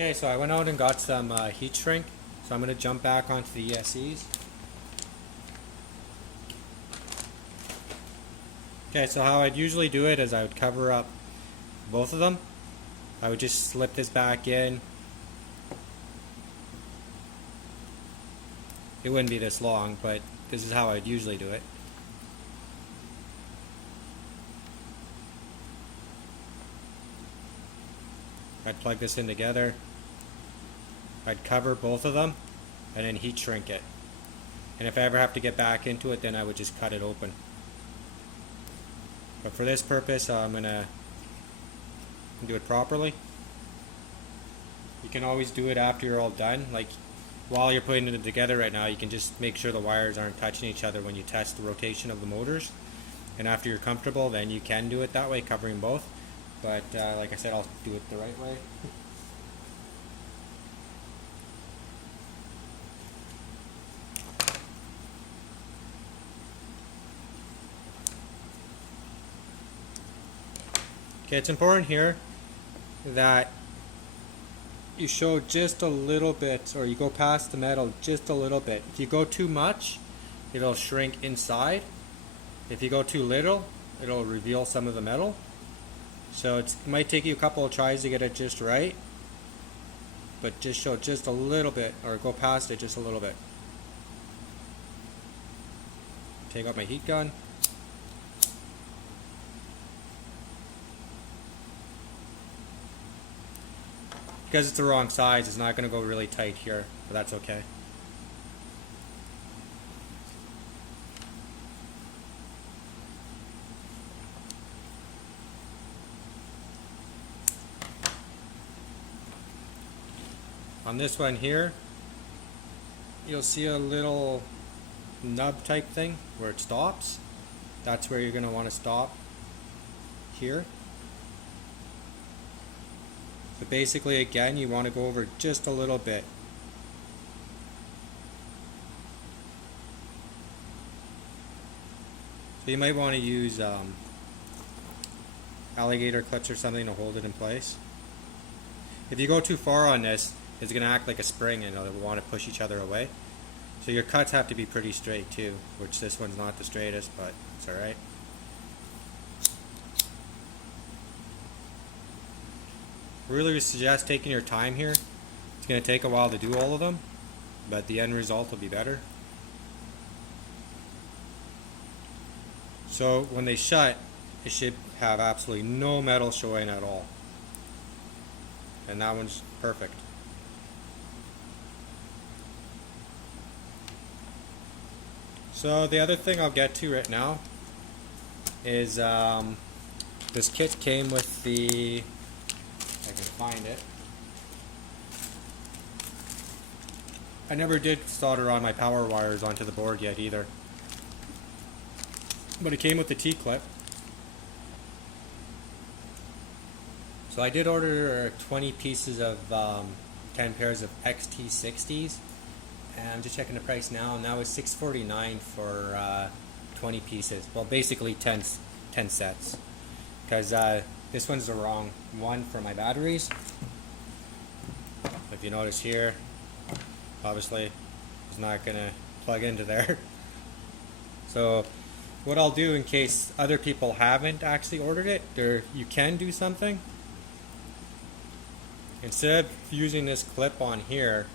Okay, so I went out and got some heat shrink. So I'm going to jump back onto the ESCs. Okay, so how I'd usually do it is I would cover up both of them. I would just slip this back in. It wouldn't be this long, but this is how I'd usually do it. I'd plug this in together. I'd cover both of them and then heat shrink it. And if I ever have to get back into it, then I would just cut it open. But for this purpose, I'm going to do it properly. You can always do it after you're all done. Like while you're putting it together right now, you can just make sure the wires aren't touching each other when you test the rotation of the motors. And after you're comfortable, then you can do it that way, covering both. But like I said, I'll do it the right way. Okay, it's important here that you show just a little bit, or you go past the metal just a little bit. If you go too much, it'll shrink inside. If you go too little, it'll reveal some of the metal. So it might take you a couple of tries to get it just right, but just show just a little bit, or go past it just a little bit. Take out my heat gun. Because it's the wrong size, it's not going to go really tight here, but that's okay. On this one here, you'll see a little nub type thing where it stops. That's where you're going to want to stop here. So basically, again, you want to go over just a little bit. So you might want to use alligator clips or something to hold it in place. If you go too far on this, it's going to act like a spring and it'll want to push each other away. So your cuts have to be pretty straight too, which this one's not the straightest, but it's alright. Really suggest taking your time here. It's going to take a while to do all of them, but the end result will be better. So when they shut, it should have absolutely no metal showing at all. And that one's perfect. So the other thing I'll get to right now is this kit came with the, I can find it. I never did solder on my power wires onto the board yet either. But it came with the T-clip. So I did order 20 pieces of 10 pairs of XT60s. And I'm just checking the price now, and that was $6.49 for 20 pieces. Well, basically 10 sets. Because this one's the wrong one for my batteries. If you notice here, obviously it's not going to plug into there. So what I'll do in case other people haven't actually ordered it, you can do something. Instead of using this clip on here,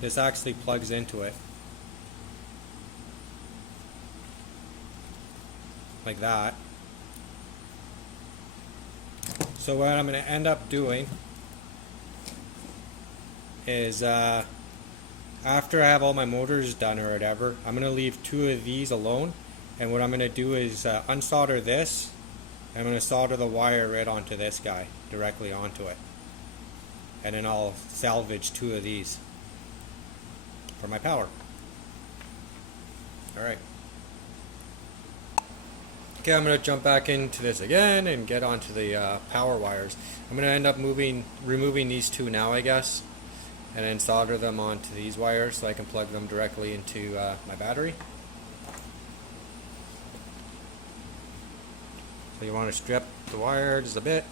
this actually plugs into it. Like that. So what I'm going to end up doing is after I have all my motors done or whatever, I'm going to leave 2 of these alone, and what I'm going to do is unsolder this. I'm going to solder the wire right onto this guy, directly onto it, and then I'll salvage 2 of these for my power. Alright. Okay, I'm going to jump back into this again and get onto the power wires. I'm going to end up removing these 2 now, I guess, and then solder them onto these wires so I can plug them directly into my battery. So you want to strip the wire just a bit.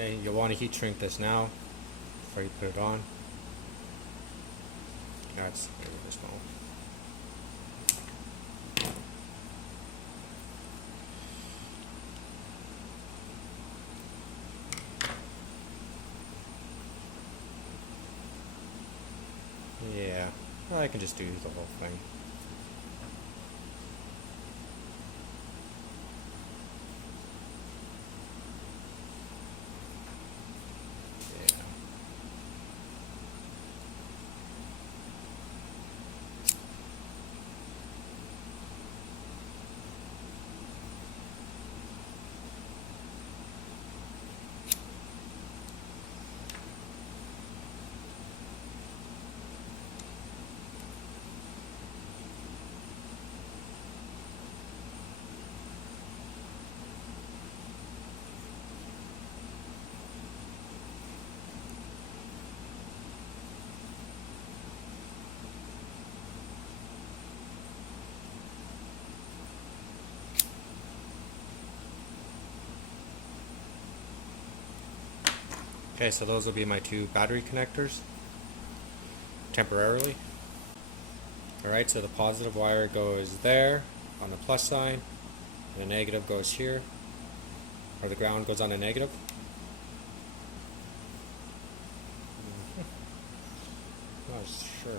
Okay, you'll want to heat shrink this now before you put it on. That's maybe this small. Yeah, well, I can just do the whole thing. Okay, so those will be my two battery connectors, temporarily. Alright, so the positive wire goes there, on the plus sign, and the negative goes here, or the ground goes on the negative. Not sure.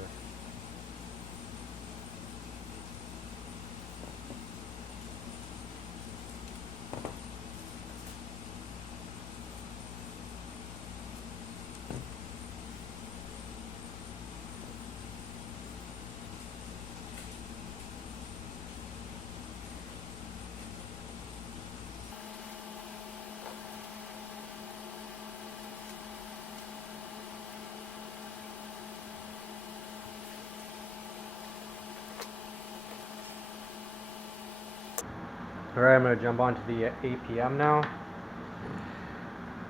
Alright, I'm going to jump onto the APM now.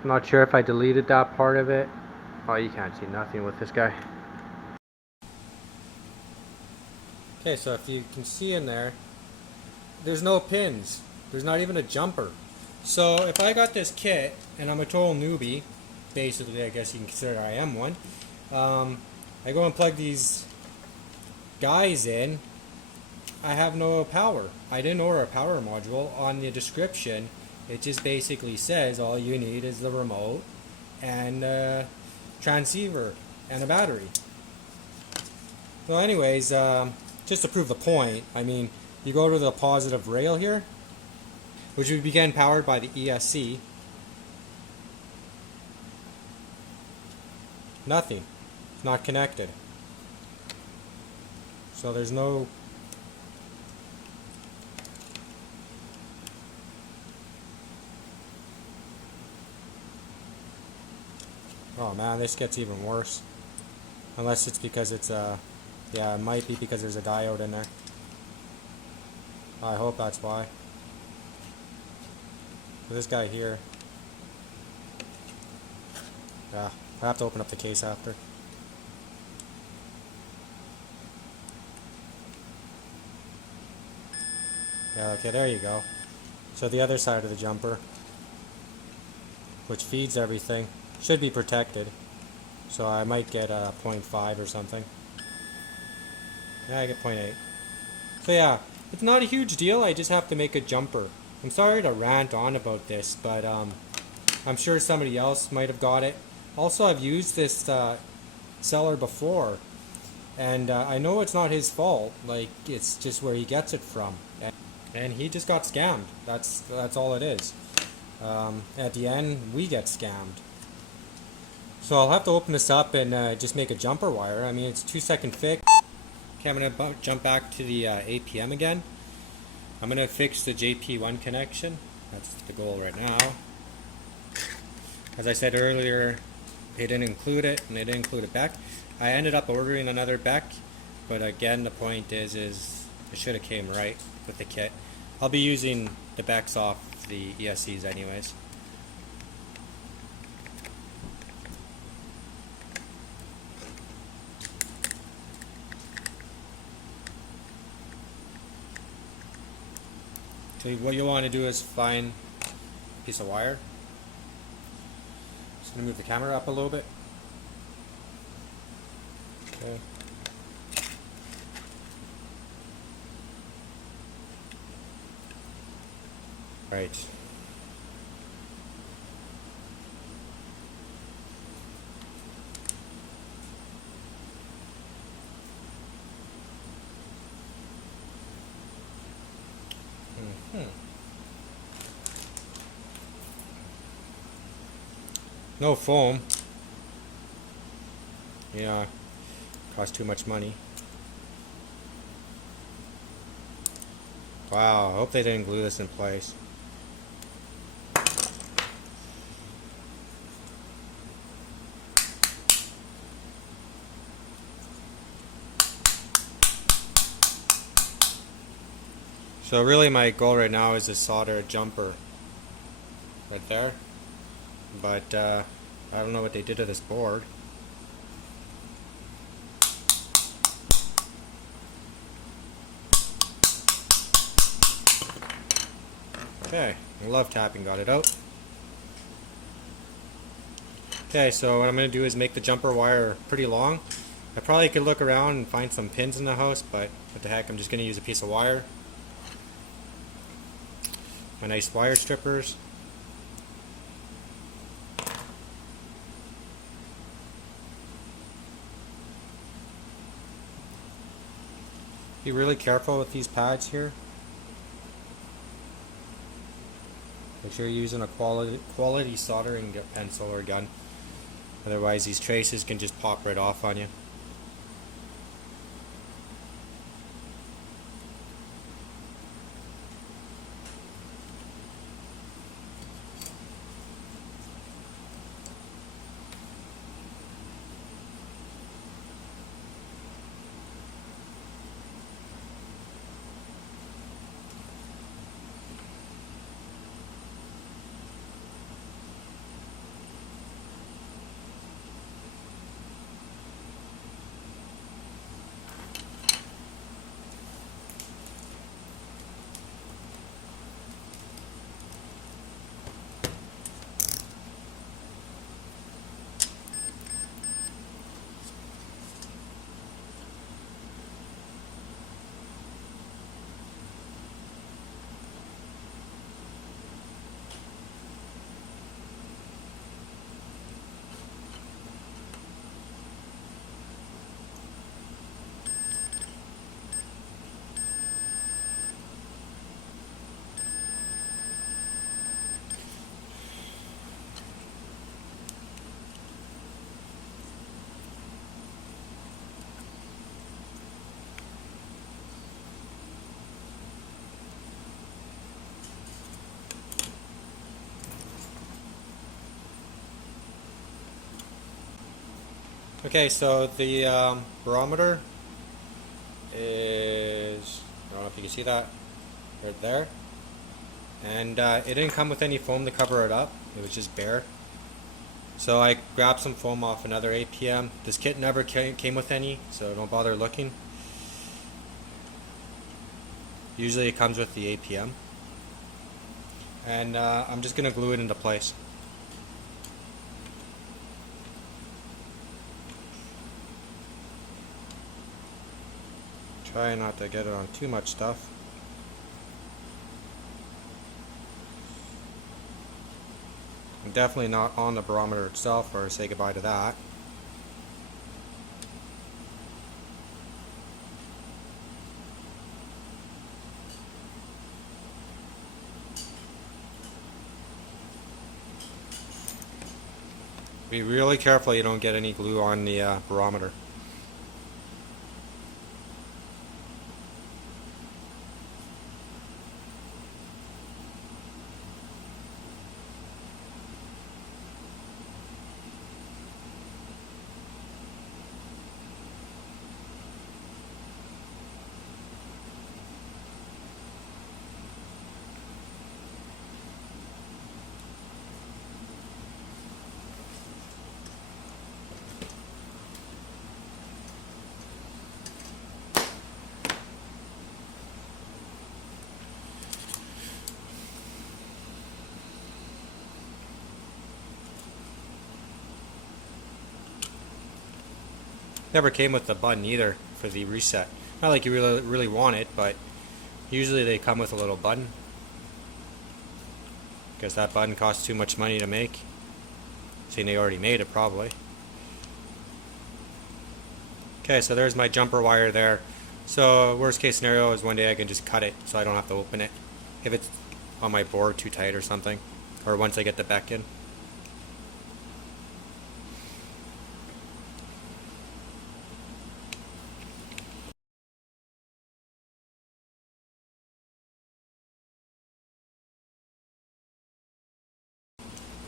I'm not sure if I deleted that part of it. Oh, you can't see nothing with this guy. Okay, so if you can see in there, there's no pins. There's not even a jumper. So if I got this kit, and I'm a total newbie, basically I guess you can consider I am one, I go and plug these guys in, I have no power. I didn't order a power module. On the description, it just basically says all you need is the remote and a transceiver and a battery. So anyways, just to prove the point, I mean, you go to the positive rail here, which would begin powered by the ESC. Nothing. It's not connected. So there's no... Oh man, this gets even worse. Unless it's because it's yeah, it might be because there's a diode in there. I hope that's why. For this guy here. Yeah, I have to open up the case after. Yeah, okay, there you go. So the other side of the jumper, which feeds everything, should be protected. So I might get a 0.5 or something. Yeah, I get 0.8. So yeah, it's not a huge deal, I just have to make a jumper. I'm sorry to rant on about this, but I'm sure somebody else might have got it. Also, I've used this seller before, and I know it's not his fault, like, it's just where he gets it from. And he just got scammed. That's all it is. At the end, we get scammed. So I'll have to open this up and just make a jumper wire. I mean, it's a 2-second fix. Okay, I'm going to jump back to the APM again. I'm going to fix the JP1 connection. That's the goal right now. As I said earlier, they didn't include it, and they didn't include a BEC. I ended up ordering another BEC, but again, the point is it should have came right with the kit. I'll be using the BECs off the ESCs anyways. So what you'll want to do is find a piece of wire. Just gonna move the camera up a little bit. Okay. Right. No foam. Yeah, cost too much money. Wow, I hope they didn't glue this in place. So really my goal right now is to solder a jumper right there. But I don't know what they did to this board. Okay, love tapping got it out. Okay, so what I'm going to do is make the jumper wire pretty long. I probably could look around and find some pins in the house, but what the heck, I'm just going to use a piece of wire. My nice wire strippers. Be really careful with these pads here. Make sure you're using a quality soldering pencil or gun. Otherwise these traces can just pop right off on you. Okay, so the barometer is, I don't know if you can see that, right there. And it didn't come with any foam to cover it up, it was just bare. So I grabbed some foam off another APM. This kit never came with any, so don't bother looking. Usually it comes with the APM. And I'm just going to glue it into place. Try not to get it on too much stuff. I'm definitely not on the barometer itself, or say goodbye to that. Be really careful you don't get any glue on the barometer. Never came with the button either for the reset. Not like you really want it, but usually they come with a little button. Guess that button costs too much money to make. Seeing they already made it probably. Okay, so there's my jumper wire there. So worst case scenario is one day I can just cut it so I don't have to open it if it's on my board too tight or something, or once I get the back in.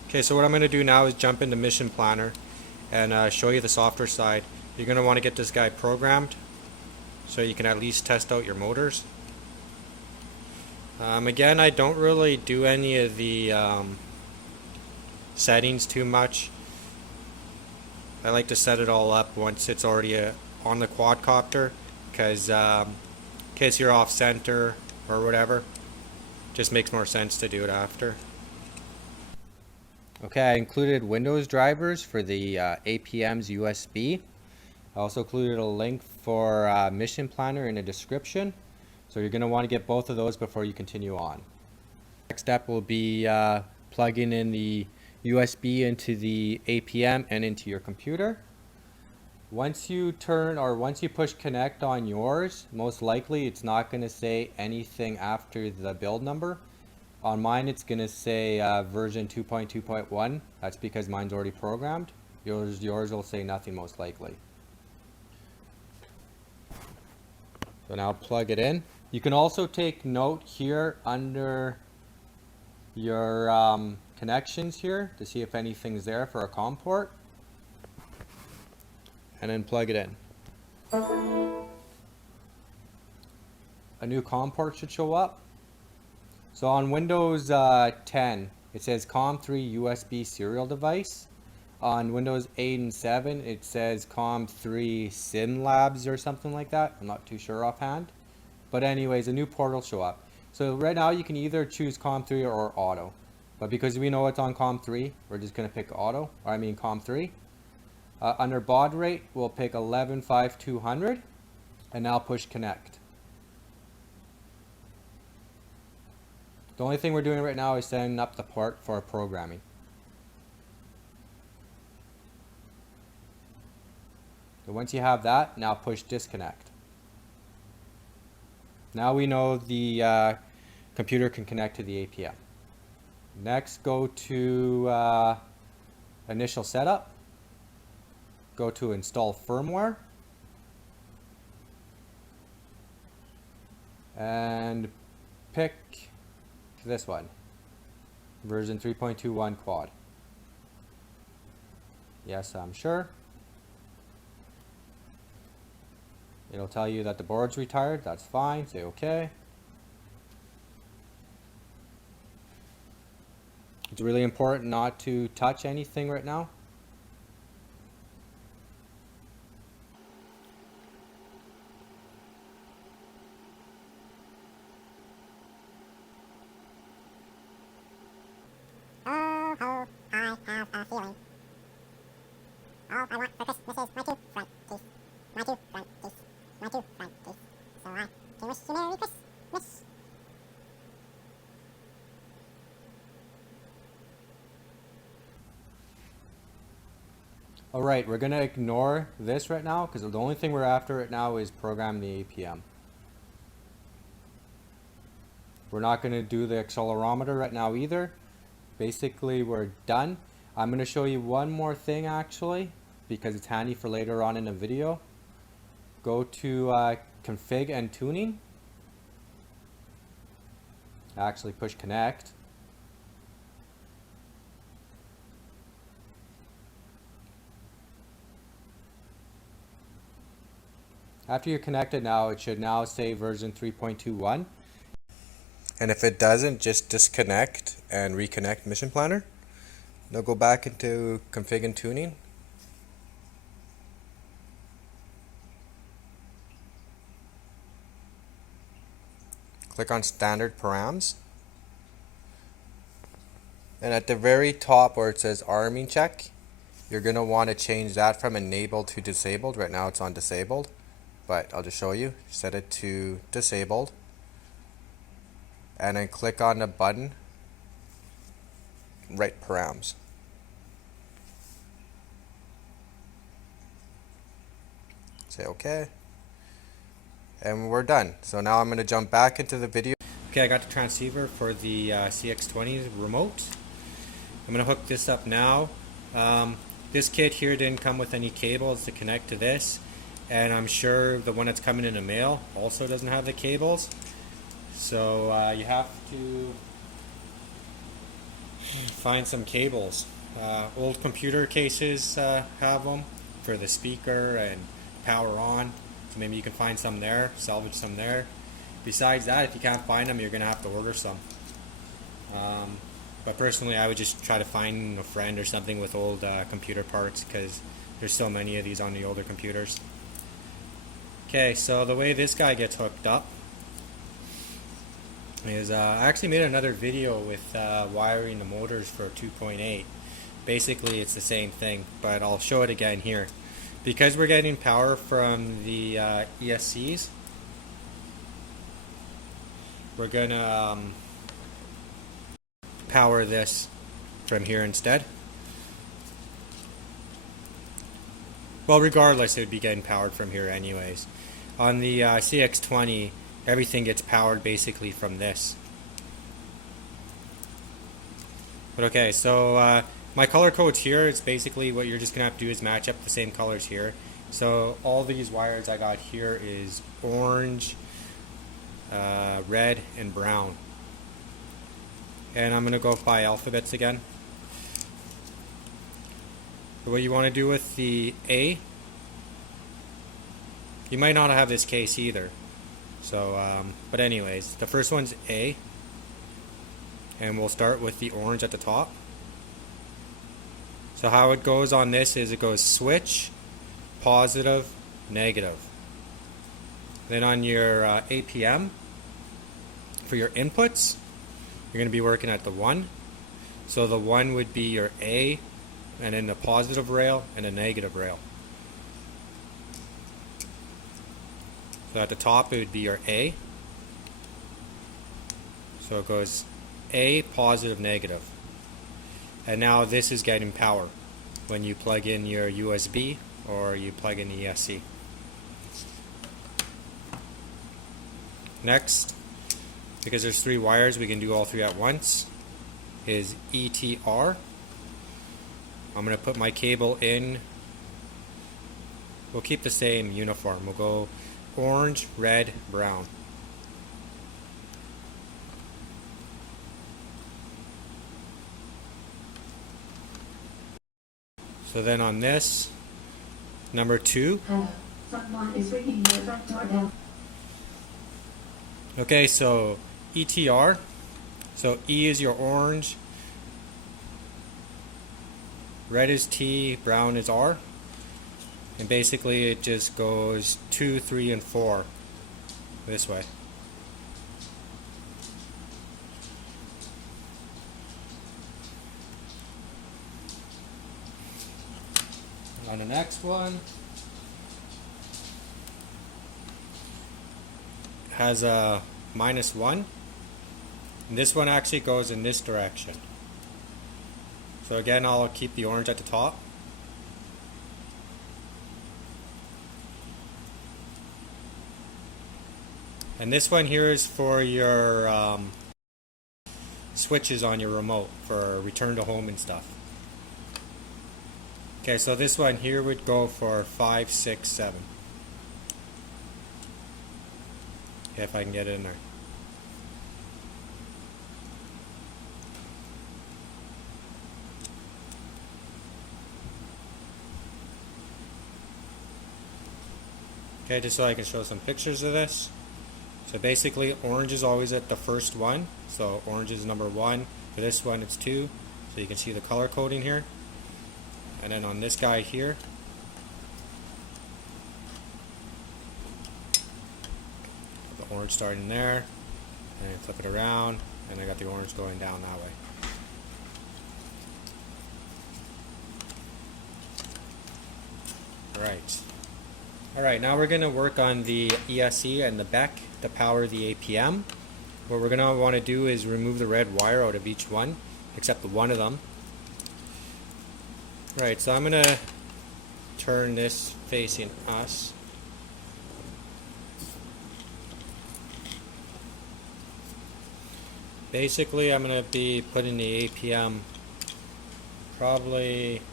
Okay, so what I'm going to do now is jump into Mission Planner and show you the software side. You're going to want to get this guy programmed so you can at least test out your motors. Again, I don't really do any of the settings too much. I like to set it all up once it's already on the quadcopter, because in case you're off center or whatever, just makes more sense to do it after. Okay, I included Windows drivers for the APM's USB. I also included a link for Mission Planner in the description. So you're going to want to get both of those before you continue on. Next step will be plugging in the USB into the APM and into your computer. Once you push connect on yours, most likely it's not going to say anything after the build number. On mine it's going to say version 2.2.1. That's because mine's already programmed. Yours will say nothing most likely. So now plug it in. You can also take note here under your connections here to see if anything's there for a COM port. And then plug it in. A new COM port should show up. So on Windows 10, it says COM3 USB serial device. On Windows 8 and 7, it says COM3 SimLabs or something like that. I'm not too sure offhand. But anyways, a new port will show up. So right now you can either choose COM3 or auto. But because we know it's on COM3, we're just going to pick auto, or I mean COM3. Under baud rate, we'll pick 115200 and now push connect. The only thing we're doing right now is setting up the port for programming. So once you have that, now push disconnect. Now we know the computer can connect to the APM. Next, go to initial setup. Go to install firmware. And pick this one, version 3.21 quad. Yes, I'm sure. It'll tell you that the board's retired. That's fine. Say OK. It's really important not to touch anything right now. Oh, ho, I have a feeling. All I want for Christmas is my two front teeth. My two front teeth. My two front teeth. So I can wish you Merry Christmas. Alright, we're going to ignore this right now because the only thing we're after right now is program the APM. We're not going to do the accelerometer right now either. Basically, we're done. I'm going to show you one more thing actually because it's handy for later on in the video. Go to config and tuning. Actually push connect. After you're connected now, it should now say version 3.21. And if it doesn't, just disconnect and reconnect Mission Planner. Now go back into config and tuning. Click on standard params. And at the very top where it says arming check, you're going to want to change that from enabled to disabled. Right now it's on disabled, but I'll just show you. Set it to disabled, and then click on the button, write params. Say OK, and we're done. So now I'm going to jump back into the video. Okay, I got the transceiver for the cx20 remote. I'm going to hook this up now. This kit here didn't come with any cables to connect to this, and I'm sure the one that's coming in the mail also doesn't have the cables. So you have to find some cables. Old computer cases have them for the speaker and power on, so maybe you can find some there, salvage some there. Besides that, if you can't find them, you're going to have to order some. But personally, I would just try to find a friend or something with old computer parts, because there's so many of these on the older computers. Okay, so the way this guy gets hooked up is I actually made another video with wiring the motors for 2.8. Basically, it's the same thing, but I'll show it again here. Because we're getting power from the ESCs, we're gonna power this from here instead. Well, regardless, it would be getting powered from here anyways. On the cx20, everything gets powered basically from this. But okay, so my color codes here, it's basically what you're just gonna have to do is match up the same colors here. So all these wires I got here is orange, red, and brown. And I'm gonna go by alphabets again. So what you want to do with the A, you might not have this case either. So, but anyways, the first one's A, and we'll start with the orange at the top. So how it goes on this is it goes switch, positive, negative. Then on your APM, for your inputs, you're going to be working at the 1. So the 1 would be your A, and then the positive rail and a negative rail. So at the top it would be your A. So it goes A, positive, negative. And now this is getting power when you plug in your USB or you plug in the ESC. Next, because there's 3 wires, we can do all 3 at once, is ETR. I'm going to put my cable in. We'll keep the same uniform. We'll go orange, red, brown. So then on this, number 2. Okay, so ETR. So E is your orange, red is T, brown is R. And basically it just goes 2, 3, and 4 this way. On the next one, has a -1. And this one actually goes in this direction. So again, I'll keep the orange at the top. And this one here is for your switches on your remote for return to home and stuff. Okay, so this one here would go for 5, 6, 7. If I can get it in there. Okay, just so I can show some pictures of this. So basically, orange is always at the first one. So orange is number 1. For this one, it's 2. So you can see the color coding here. And then on this guy here, the orange starting there, and flip it around, and I got the orange going down that way. Alright, now we're going to work on the ESC and the BEC to power the APM. What we're going to want to do is remove the red wire out of each one, except one of them. Right, so I'm going to turn this facing us. Basically, I'm going to be putting the APM probably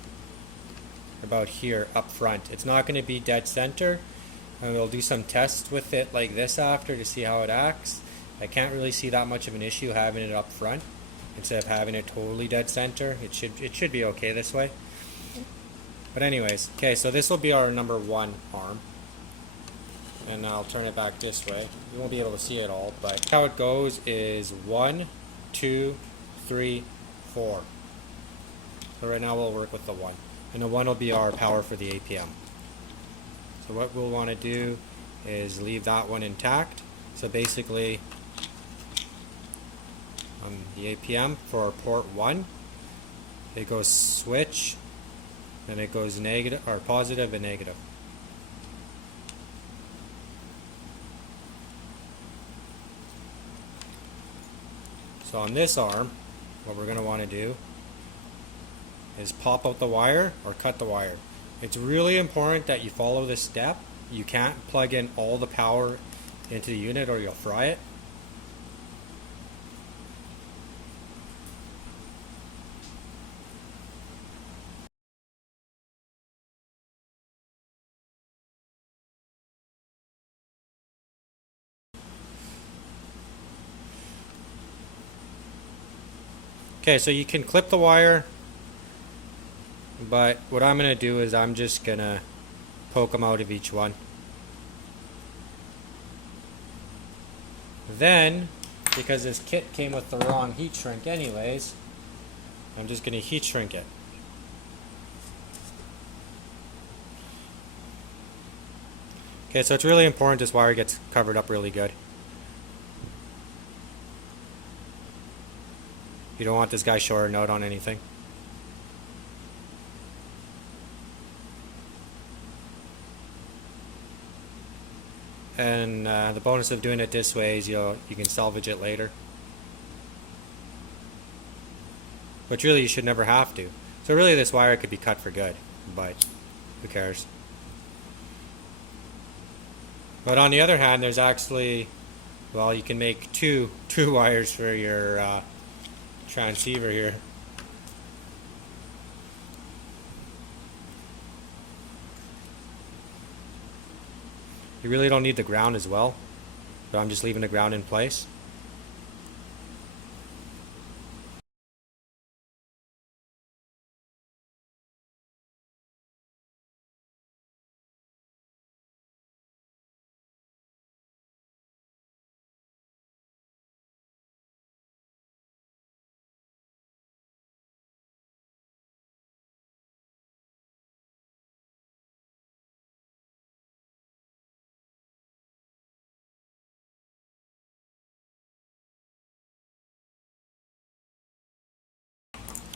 about here up front. It's not going to be dead center, and we'll do some tests with it like this after to see how it acts. I can't really see that much of an issue having it up front instead of having it totally dead center. It should be okay this way. But anyways, okay, so this will be our number 1 arm, and I'll turn it back this way. You won't be able to see it all, but how it goes is 1, 2, 3, 4. So right now we'll work with the 1. And the 1 will be our power for the APM. So what we'll want to do is leave that one intact. So basically, on the APM for port 1, it goes switch, then it goes negative or positive and negative. So on this arm, what we're going to want to do is pop out the wire or cut the wire. It's really important that you follow this step. You can't plug in all the power into the unit or you'll fry it. Okay, so you can clip the wire, but what I'm going to do is I'm just going to poke them out of each one. Then, because this kit came with the wrong heat shrink anyways, I'm just going to heat shrink it. Okay, so it's really important this wire gets covered up really good. You don't want this guy shorting out on anything. And the bonus of doing it this way is you can salvage it later. But really you should never have to. So really this wire could be cut for good, but who cares? But on the other hand, there's actually, well, you can make two wires for your transceiver here. You really don't need the ground as well, but I'm just leaving the ground in place.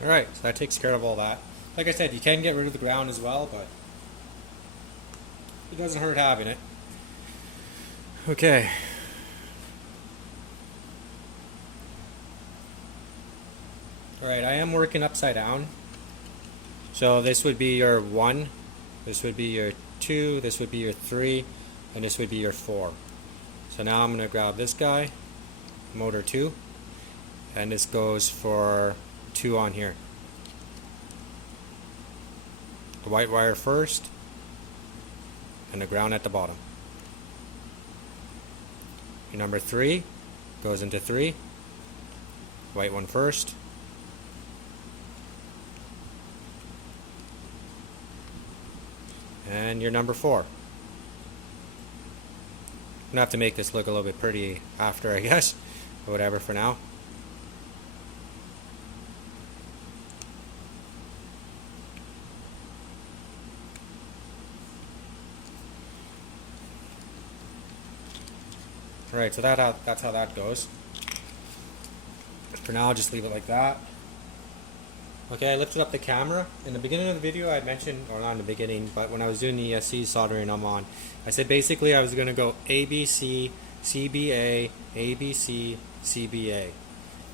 Alright, so that takes care of all that. Like I said, you can get rid of the ground as well, but it doesn't hurt having it. Okay. Alright, I am working upside down. So this would be your 1, this would be your 2, this would be your 3, and this would be your 4. So now I'm going to grab this guy, motor 2, and this goes for 2 on here. The white wire first, and the ground at the bottom. Your number 3 goes into 3, white one first, and your number 4. I'm gonna have to make this look a little bit pretty after, I guess, but whatever for now. Alright, so that's how that goes. For now, I'll just leave it like that. Okay, I lifted up the camera. In the beginning of the video I mentioned, or not in the beginning, but when I was doing the ESC soldering I'm on, I said basically I was going to go ABC, CBA, ABC, CBA.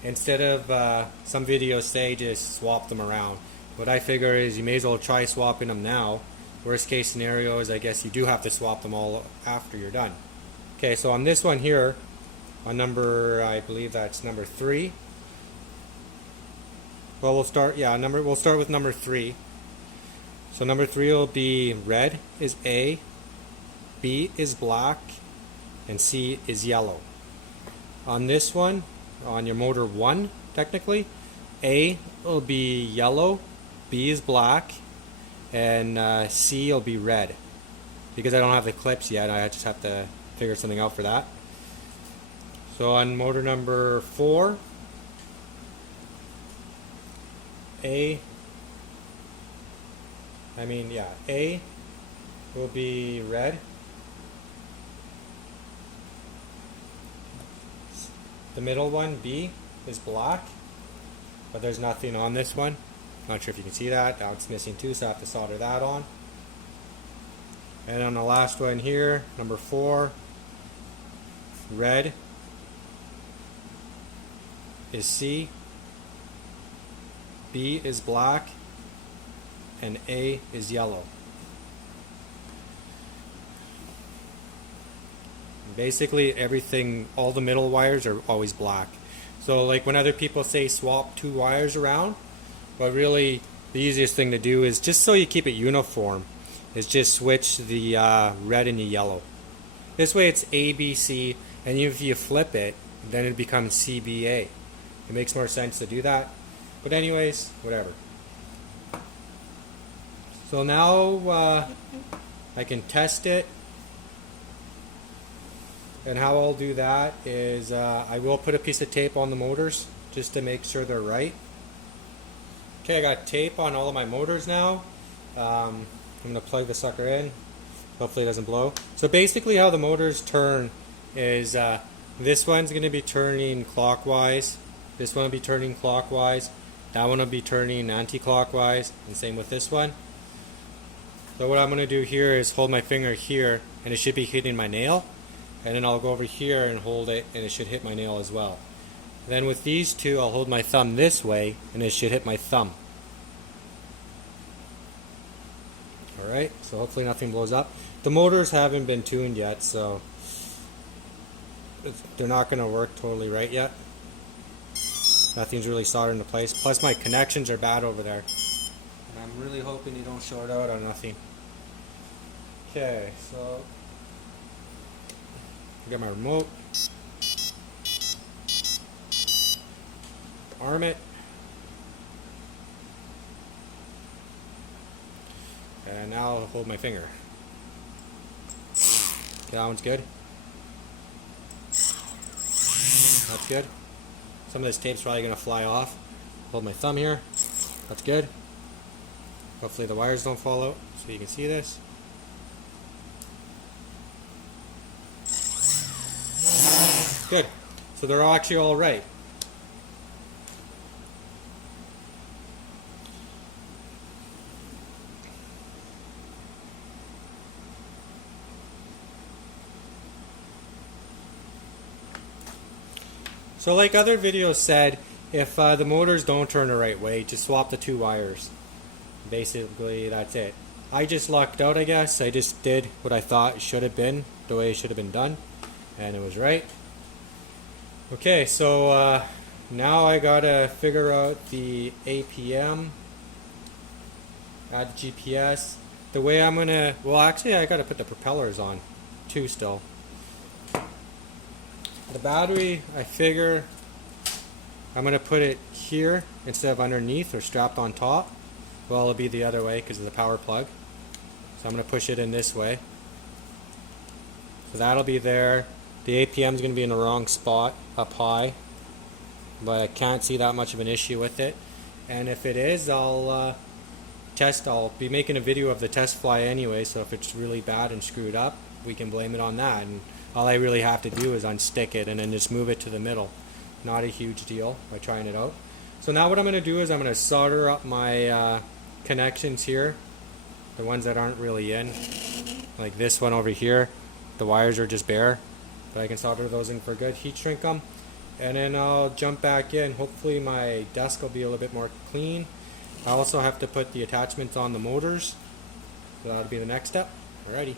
Instead of some videos say just swap them around. What I figure is you may as well try swapping them now. Worst case scenario is I guess you do have to swap them all after you're done. Okay, so on this one here, on number, I believe that's number 3. Well, we'll start with number 3. So number 3 will be red is A, B is black, and C is yellow. On this one, on your motor 1, technically, A will be yellow, B is black, and C will be red. Because I don't have the clips yet, I just have to figure something out for that. So on motor number 4, A will be red. The middle one, B, is black, but there's nothing on this one. Not sure if you can see that. Now it's missing too, so I have to solder that on. And on the last one here, number 4, red is C, B is black, and A is yellow. Basically everything, all the middle wires are always black. So like when other people say swap 2 wires around, but really the easiest thing to do is, just so you keep it uniform, is just switch the red and the yellow. This way it's ABC, and if you flip it, then it becomes CBA. It makes more sense to do that. But anyways, whatever. So now I can test it. And how I'll do that is I will put a piece of tape on the motors just to make sure they're right. Okay, I got tape on all of my motors now. I'm going to plug the sucker in. Hopefully it doesn't blow. So basically how the motors turn is this one's going to be turning clockwise. This one will be turning clockwise. That one will be turning anti-clockwise. And same with this one. So what I'm going to do here is hold my finger here, and it should be hitting my nail. And then I'll go over here and hold it, and it should hit my nail as well. Then with these two, I'll hold my thumb this way, and it should hit my thumb. Alright, so hopefully nothing blows up. The motors haven't been tuned yet, so they're not going to work totally right yet. Nothing's really soldered into place. Plus my connections are bad over there. And I'm really hoping you don't short out on nothing. Okay, so I got my remote. Arm it. And now I'll hold my finger. Okay, that one's good. That's good. Some of this tape's probably going to fly off. Hold my thumb here. That's good. Hopefully the wires don't fall out so you can see this. Good. So they're actually all right. So like other videos said, if the motors don't turn the right way, just swap the 2 wires. Basically, that's it. I just lucked out, I guess. I just did what I thought it should have been, the way it should have been done, and it was right. Okay, so now I gotta figure out the APM, add GPS. The way I'm gonna, well actually I gotta put the propellers on too still. The battery, I figure I'm going to put it here instead of underneath or strapped on top. Well, it'll be the other way because of the power plug. So I'm going to push it in this way. So that'll be there. The APM is going to be in the wrong spot up high, but I can't see that much of an issue with it. And if it is, I'll be making a video of the test fly anyway, so if it's really bad and screwed up, we can blame it on that. And all I really have to do is unstick it and then just move it to the middle. Not a huge deal by trying it out. So now what I'm going to do is I'm going to solder up my connections here, the ones that aren't really in, like this one over here. The wires are just bare, but I can solder those in for good, heat shrink them, and then I'll jump back in. Hopefully my desk will be a little bit more clean. I also have to put the attachments on the motors, so that'll be the next step. Alrighty.